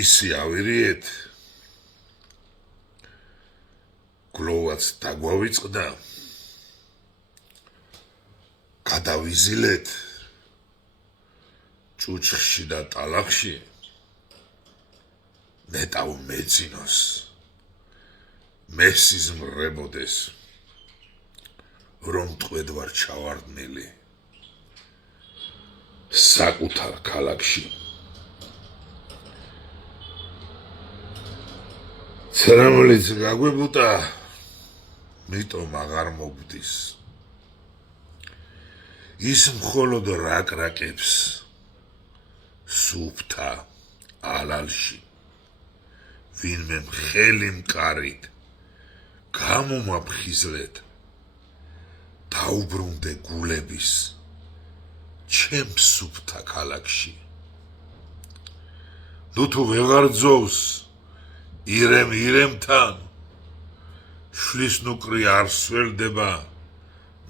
ისი ავირიეთ გლოვაც დაგვავიწყდა გადავიზილეთ ჭუჭხში და ტალახში ნეტავ მეცინოს მესიზმრებოდეს რომ ტყვედ ვარ ჩავარდნილი საკუთარ ქალაქში ცრემლიც გაგვიბუტა მიტომ აღარ მოგდის ის მხოლოდ რაკრაკებს სუფთა ალალში ვინმე მხელი მყარით გამომაფხიზლეთ დაუბრუნდე გულების ჩემს სუფთა ქალაქში ნუ თუ ვეღარ ძოვს ირემთან შლის ნუკრი არ სველდება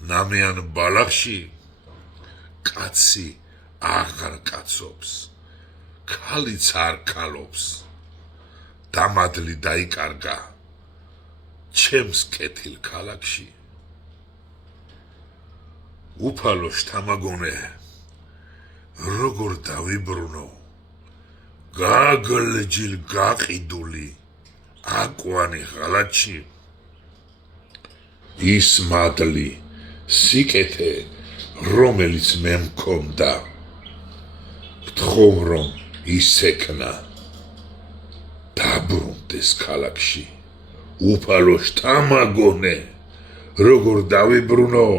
ნამიან ბალახში კაცი აღარ კაცობს ქალიც არ ქალობს დამადლი დაიკარგა ჩემს კეთილ ქალაქში უფალო შთამაგონე როგორ დავიბრუნო გაგლეჯილ გაყიდული აკვანი ღალატში ის მადლი სიკეთე რომელიც მე მქონდა ვთხოვ რომ ისექნა დაბრუნდეს ქალაქში უფალო შთამაგონე როგორ დავიბრუნო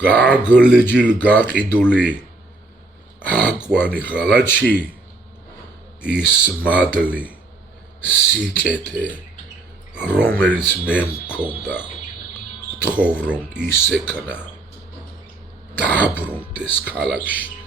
გაგლეჯილ გაყიდული აკვანი ღალატში ის მადლი სიკეთე რომელიც მე მქონდა ვთხოვ რომ ისექნა დაბრუნდეს ქალაქში